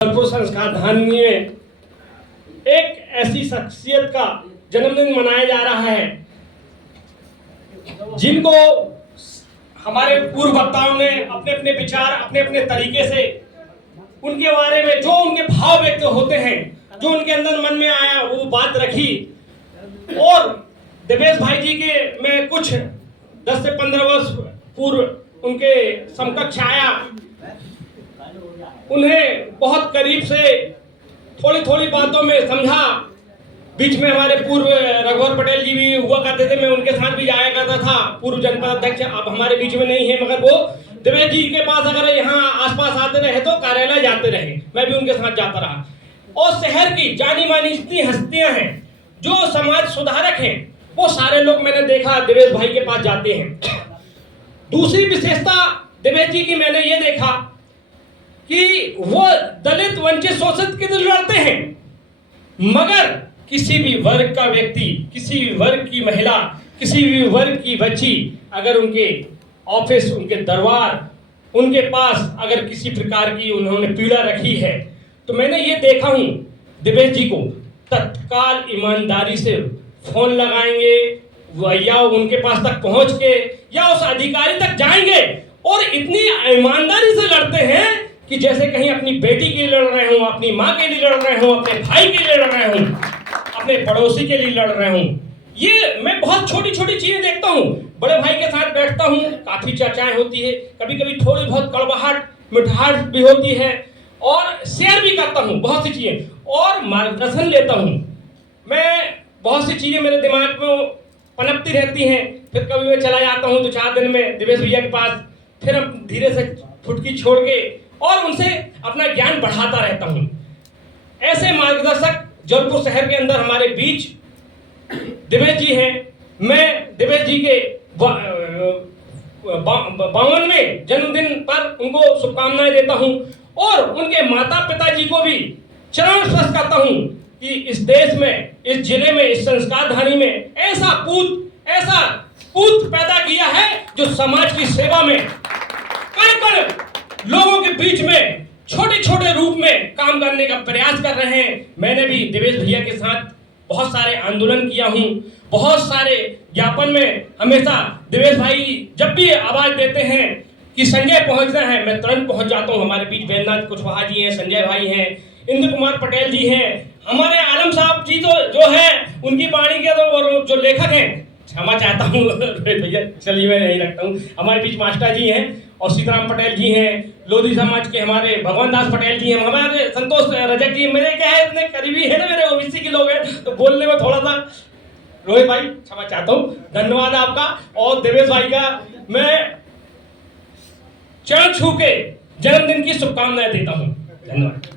जबलपुर संस्कार धाम में एक ऐसी शख्सियत का जन्मदिन मनाया जा रहा है जिनको हमारे पूर्व वक्ताओं ने अपने अपने विचार अपने अपने तरीके से उनके बारे में जो उनके भाव व्यक्त होते हैं, जो उनके अंदर मन में आया वो बात रखी। और देवेश भाई जी के मैं कुछ 10 से 15 वर्ष पूर्व उनके समकक्ष आया, उन्हें बहुत करीब से थोड़ी थोड़ी बातों में समझा। बीच में हमारे पूर्व रघुवर पटेल जी भी हुआ करते थे, मैं उनके साथ भी जाया करता था। पूर्व जनपद अध्यक्ष अब हमारे बीच में नहीं है, मगर वो देवेश जी के पास अगर यहाँ आसपास आते रहे तो कार्यालय जाते रहे, मैं भी उनके साथ जाता रहा। और शहर की जानी मानी इतनी हस्तियां हैं जो समाज सुधारक हैं, वो सारे लोग मैंने देखा देवेश भाई के पास जाते हैं। दूसरी विशेषता देवेश जी की मैंने ये देखा कि वो दलित वंचित शोषित के लिए लड़ते हैं, मगर किसी भी वर्ग का व्यक्ति, किसी भी वर्ग की महिला, किसी भी वर्ग की बच्ची अगर उनके ऑफिस, उनके दरबार, उनके पास अगर किसी प्रकार की उन्होंने पीड़ा रखी है तो मैंने ये देखा हूँ देवेश जी को तत्काल ईमानदारी से फोन लगाएंगे या उनके पास तक पहुंच के या उस अधिकारी तक जाएंगे और इतनी ईमानदारी से लड़ते हैं कि जैसे कहीं अपनी बेटी के लिए लड़ रहे हों, अपनी माँ के लिए लड़ रहे हों, अपने भाई के लिए लड़ रहे हों, अपने पड़ोसी के लिए लड़ रहे हों। ये मैं बहुत छोटी छोटी चीजें देखता हूँ। बड़े भाई के साथ बैठता हूँ, काफी चर्चाएं होती है, कभी कभी थोड़ी बहुत कड़वाहट मिठास भी होती है और शेयर भी करता हूँ बहुत सी चीजें और मार्गदर्शन लेता हूँ। मैं बहुत सी चीजें मेरे दिमाग में पनपती रहती हैं, फिर कभी मैं चला जाता हूँ 2-4 दिन में देवेश भैया के पास, फिर हम धीरे से फुटकी छोड़ के और उनसे अपना ज्ञान बढ़ाता रहता हूँ। ऐसे मार्गदर्शक जबलपुर शहर के अंदर हमारे बीच देवेश जी हैं। मैं देवेश जी के 52वें जन्मदिन पर उनको शुभकामनाएं देता हूँ और उनके माता पिता जी को भी चरण स्पर्श करता हूँ कि इस देश में, इस जिले में, इस संस्कार धानी में ऐसा पूत पैदा किया है जो समाज की सेवा में कण-कण लोगों के बीच में छोटे छोटे रूप में काम करने का प्रयास कर रहे हैं। मैंने भी देवेश भैया के साथ बहुत सारे आंदोलन किया हूँ, बहुत सारे ज्ञापन में हमेशा देवेश भाई जब भी आवाज देते हैं कि संजय पहुंचना है, मैं तुरंत पहुंच जाता हूँ। हमारे बीच बैद्यनाथ कुशवाहा जी हैं, संजय भाई हैं, इंद्र कुमार पटेल जी हैं, हमारे आलम साहब जी तो जो है उनकी वाणी के तो जो लेखक हैं, क्षमा चाहता हूँ भैया, चलिए मैं नहीं रखता हूँ। हमारे बीच मास्टर जी हैं और सीताराम पटेल जी हैं, लोधी समाज के हमारे भगवान दास पटेल जी हैं, हमारे संतोष रजक जी, मेरे क्या है इतने करीबी है ना, मेरे ओबीसी के लोग हैं तो बोलने में थोड़ा सा। रोहित भाई क्षमा चाहता हूँ, धन्यवाद आपका। और देवेश भाई का मैं चरण छू के जन्मदिन की शुभकामनाएं देता हूँ। धन्यवाद।